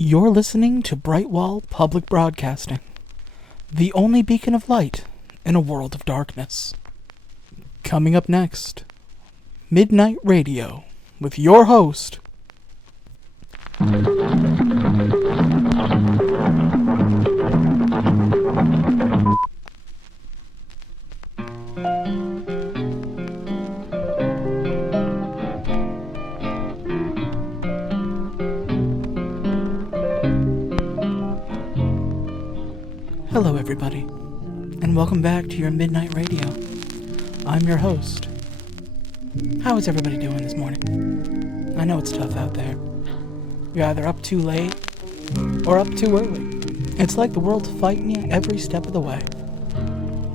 You're listening to Brightwall Public Broadcasting, the only beacon of light in a world of darkness. Coming up next, Midnight Radio with your host, Hello everybody, and welcome back to your Midnight Radio. I'm your host. How is everybody doing this morning? I know it's tough out there. You're either up too late or up too early. It's like the world's fighting you every step of the way.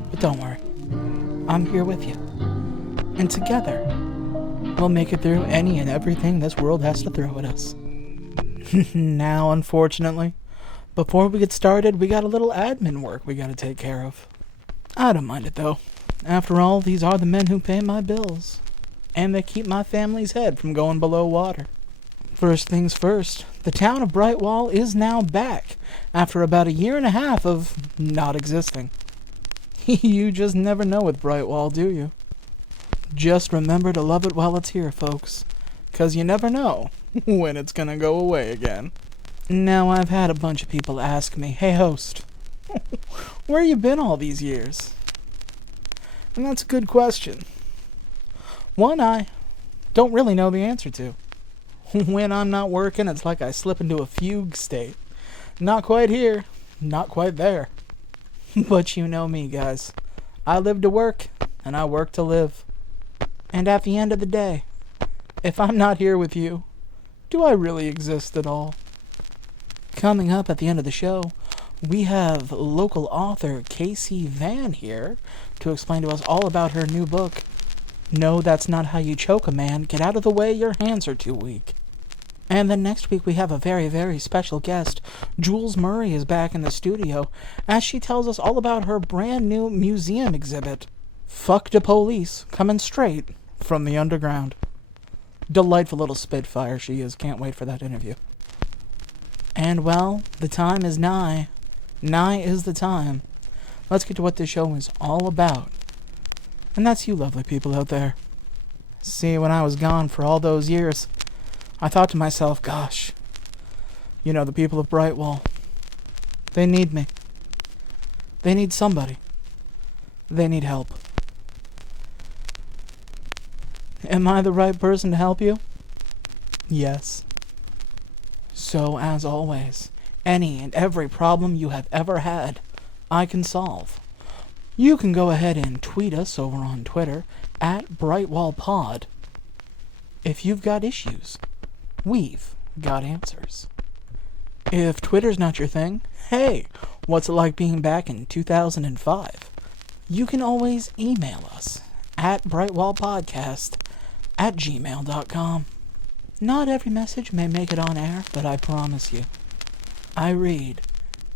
But don't worry, I'm here with you. And together, we'll make it through any and everything this world has to throw at us. Now, unfortunately, before we get started, we got a little admin work we gotta take care of. I don't mind it though. After all, these are the men who pay my bills. And they keep my family's head from going below water. First things first, the town of Brightwall is now back after about 1.5 years of not existing. You just never know with Brightwall, do you? Just remember to love it while it's here, folks. 'Cause you never know when it's gonna go away again. Now, I've had a bunch of people ask me, "Hey host, where you been all these years?" And that's a good question. One I don't really know the answer to. When I'm not working, it's like I slip into a fugue state. Not quite here, not quite there. But you know me, guys. I live to work, and I work to live. And at the end of the day, if I'm not here with you, do I really exist at all? Coming up at the end of the show, we have local author Casey Van here to explain to us all about her new book, No, That's Not How You Choke a Man, Get Out of the Way, Your Hands Are Too Weak. And then next week we have a very, very special guest. Jules Murray is back in the studio as she tells us all about her brand new museum exhibit, Fuck the Police, coming straight from the underground. Delightful little spitfire she is. Can't wait for that interview. And, well, the time is nigh. Nigh is the time. Let's get to what this show is all about. And that's you lovely people out there. See, when I was gone for all those years, I thought to myself, gosh, the people of Brightwall, they need me. They need somebody. They need help. Am I the right person to help you? Yes. So, as always, any and every problem you have ever had, I can solve. You can go ahead and tweet us over on Twitter at BrightwallPod. If you've got issues, we've got answers. If Twitter's not your thing, hey, what's it like being back in 2005? You can always email us at brightwallpodcast@gmail.com. Not every message may make it on air, but I promise you, I read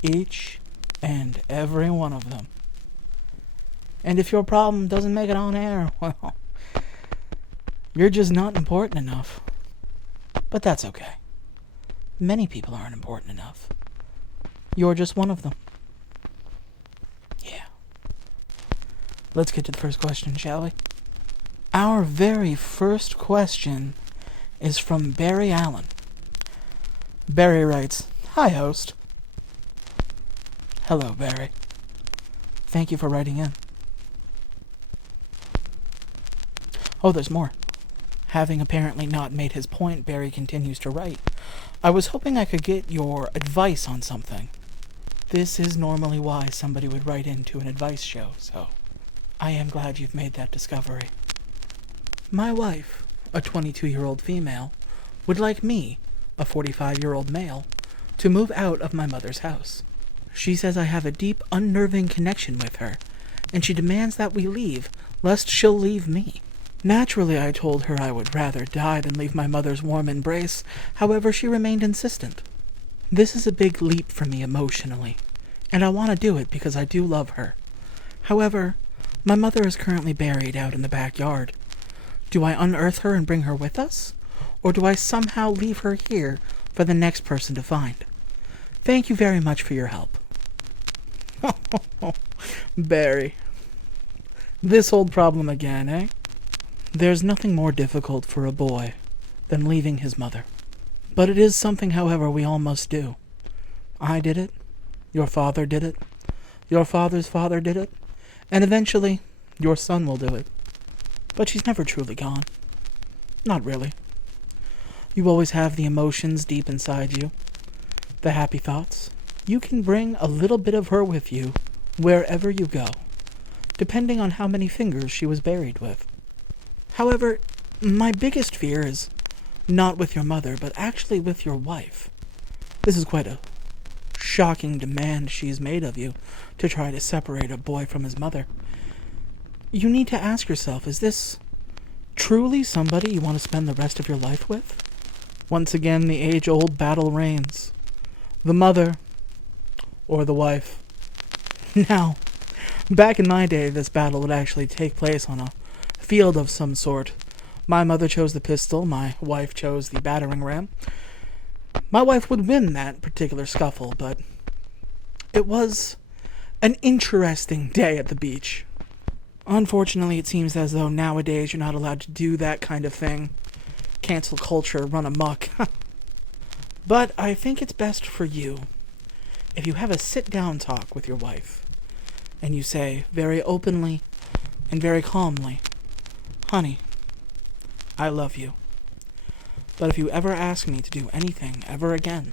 each and every one of them. And if your problem doesn't make it on air, well, you're just not important enough. But that's okay. Many people aren't important enough. You're just one of them. Yeah. Let's get to the first question, shall we? Our very first question is from Barry Allen. Barry writes, "Hi, host." Hello, Barry. Thank you for writing in. Oh, there's more. Having apparently not made his point, Barry continues to write, "I was hoping I could get your advice on something." This is normally why somebody would write into an advice show, so I am glad you've made that discovery. My wife, a 22-year-old female, would like me, a 45-year-old male, to move out of my mother's house. She says I have a deep, unnerving connection with her, and she demands that we leave, lest she'll leave me. Naturally, I told her I would rather die than leave my mother's warm embrace. However, she remained insistent. This is a big leap for me emotionally, and I want to do it because I do love her. However, my mother is currently buried out in the backyard. Do I unearth her and bring her with us? Or do I somehow leave her here for the next person to find? Thank you very much for your help. Barry. This old problem again, eh? There's nothing more difficult for a boy than leaving his mother. But it is something, however, we all must do. I did it. Your father did it. Your father's father did it. And eventually, your son will do it. But she's never truly gone. Not really. You always have the emotions deep inside you. The happy thoughts. You can bring a little bit of her with you wherever you go, depending on how many fingers she was buried with. However, my biggest fear is not with your mother, but actually with your wife. This is quite a shocking demand she's made of you, to try to separate a boy from his mother. You need to ask yourself, is this truly somebody you want to spend the rest of your life with? Once again, the age-old battle reigns. The mother or the wife. Now, back in my day, this battle would actually take place on a field of some sort. My mother chose the pistol, my wife chose the battering ram. My wife would win that particular scuffle, but it was an interesting day at the beach. Unfortunately, it seems as though nowadays you're not allowed to do that kind of thing. Cancel culture, run amok. But I think it's best for you if you have a sit-down talk with your wife, and you say very openly and very calmly, "Honey, I love you. But if you ever ask me to do anything ever again,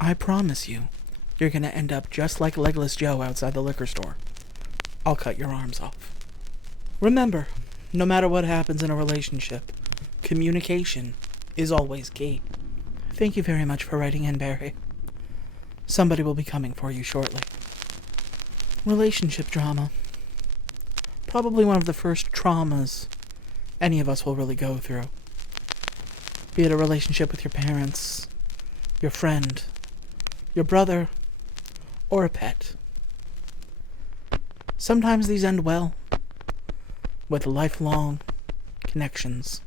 I promise you, you're going to end up just like Legless Joe outside the liquor store. I'll cut your arms off." Remember, no matter what happens in a relationship, communication is always key. Thank you very much for writing in, Barry. Somebody will be coming for you shortly. Relationship drama. Probably one of the first traumas any of us will really go through. Be it a relationship with your parents, your friend, your brother, or a pet. Sometimes these end well, with lifelong connections.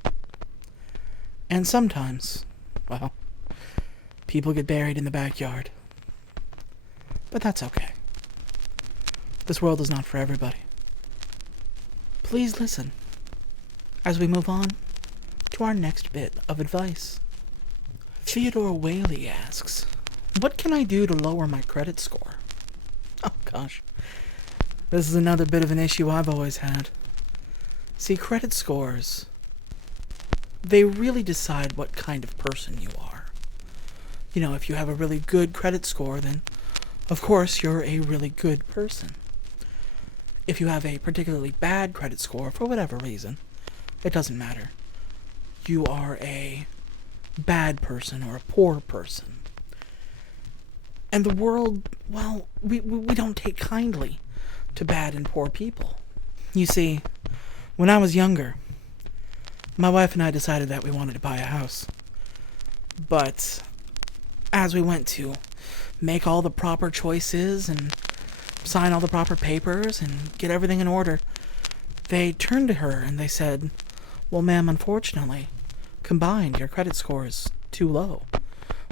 And sometimes, well, people get buried in the backyard. But that's okay. This world is not for everybody. Please listen as we move on to our next bit of advice. Theodore Whaley asks, what can I do to lower my credit score? Oh gosh. This is another bit of an issue I've always had. See, credit scores, they really decide what kind of person you are. You know, if you have a really good credit score, then of course you're a really good person. If you have a particularly bad credit score, for whatever reason, it doesn't matter. You are a bad person or a poor person. And the world, well, we don't take kindly to bad and poor people. You see, when I was younger, my wife and I decided that we wanted to buy a house. But as we went to make all the proper choices and sign all the proper papers and get everything in order, they turned to her and they said, "Well, ma'am, unfortunately, combined, your credit score is too low.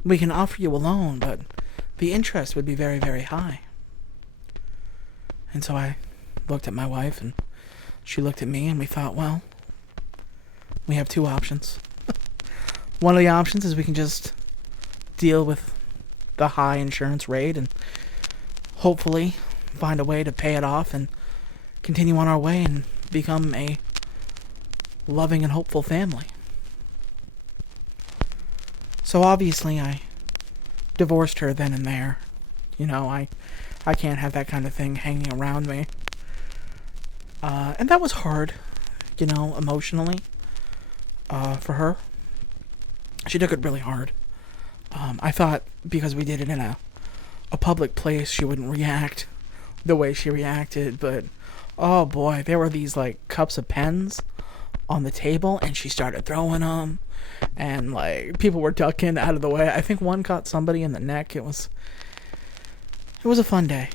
We can offer you a loan, but the interest would be very, very high." And so I looked at my wife and she looked at me and we thought, well, we have two options. One of the options is we can just deal with the high insurance rate and hopefully find a way to pay it off and continue on our way and become a loving and hopeful family. So obviously I divorced her then and there. You know, I can't have that kind of thing hanging around me. And that was hard, you know, emotionally, for her. She took it really hard. I thought because we did it in a public place, she wouldn't react the way she reacted, but oh boy, there were these like cups of pens on the table and she started throwing them and like people were ducking out of the way. I think one caught somebody in the neck. It was a fun day.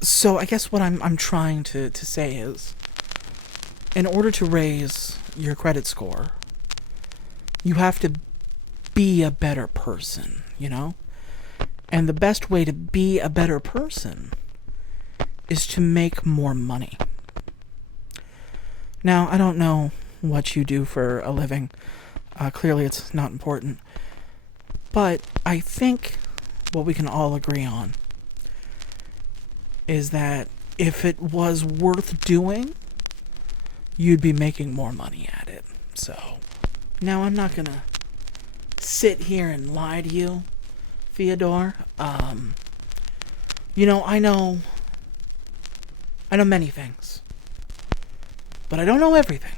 So I guess what I'm trying to say is, in order to raise your credit score, you have to be a better person, And the best way to be a better person is to make more money. Now, I don't know what you do for a living. Clearly, it's not important. But I think what we can all agree on is that if it was worth doing, you'd be making more money at it. So, now I'm not going to sit here and lie to you, Theodore. I know many things, but I don't know everything.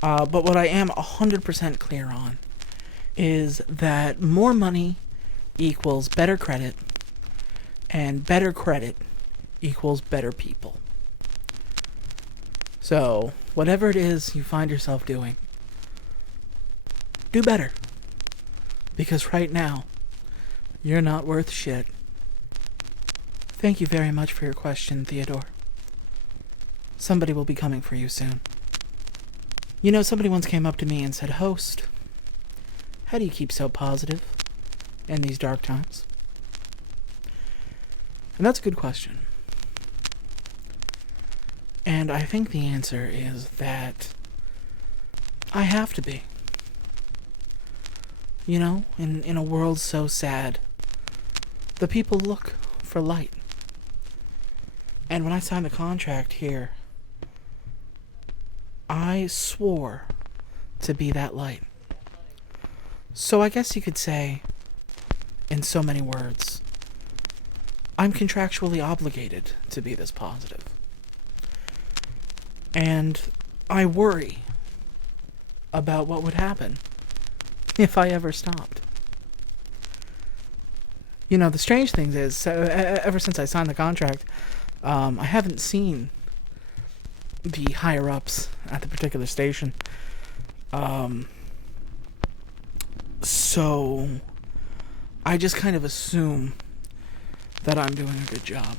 But what I am 100% clear on is that more money equals better credit, and better credit equals better people. So, whatever it is you find yourself doing, do better. Because right now, you're not worth shit. Thank you very much for your question, Theodore. Somebody will be coming for you soon. Somebody once came up to me and said, "Host, how do you keep so positive in these dark times?" And that's a good question. And I think the answer is that I have to be. In a world so sad, the people look for light. And when I signed the contract here, I swore to be that light. So I guess you could say, in so many words, I'm contractually obligated to be this positive. And I worry about what would happen if I ever stopped. The strange thing is, ever since I signed the contract, I haven't seen the higher-ups at the particular station. So I just kind of assume that I'm doing a good job.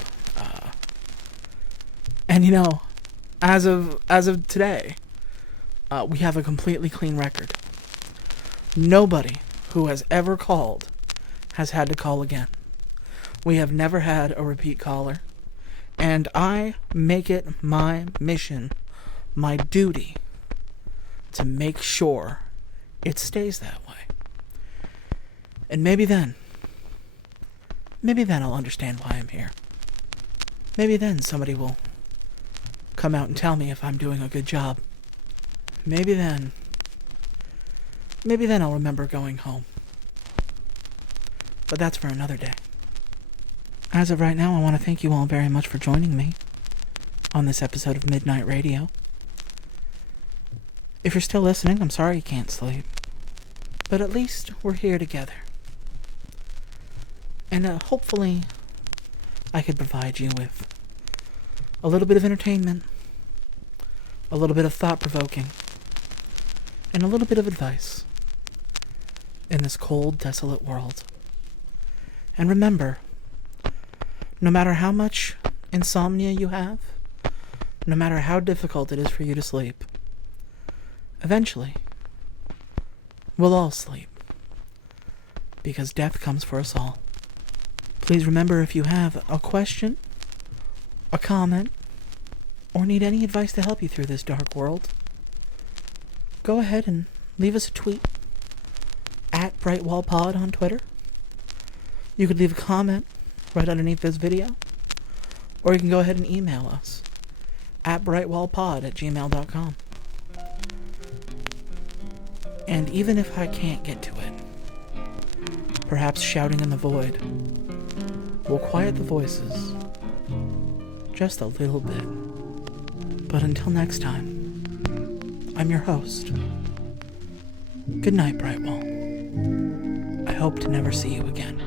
And as of today, we have a completely clean record. Nobody who has ever called has had to call again. We have never had a repeat caller. And I make it my mission, my duty, to make sure it stays that way. And maybe then I'll understand why I'm here. Maybe then somebody will come out and tell me if I'm doing a good job. Maybe then I'll remember going home. But that's for another day. As of right now, I want to thank you all very much for joining me on this episode of Midnight Radio. If you're still listening, I'm sorry you can't sleep. But at least we're here together. And hopefully I could provide you with a little bit of entertainment, a little bit of thought-provoking, and a little bit of advice in this cold, desolate world. And remember, no matter how much insomnia you have, no matter how difficult it is for you to sleep, eventually, we'll all sleep. Because death comes for us all. Please remember, if you have a question, a comment, or need any advice to help you through this dark world, go ahead and leave us a tweet at Brightwall Pod on Twitter. You could leave a comment right underneath this video, or you can go ahead and email us at brightwallpod@gmail.com. And even if I can't get to it, perhaps shouting in the void will quiet the voices just a little bit. But until next time, I'm your host. Good night, Brightwall. I hope to never see you again.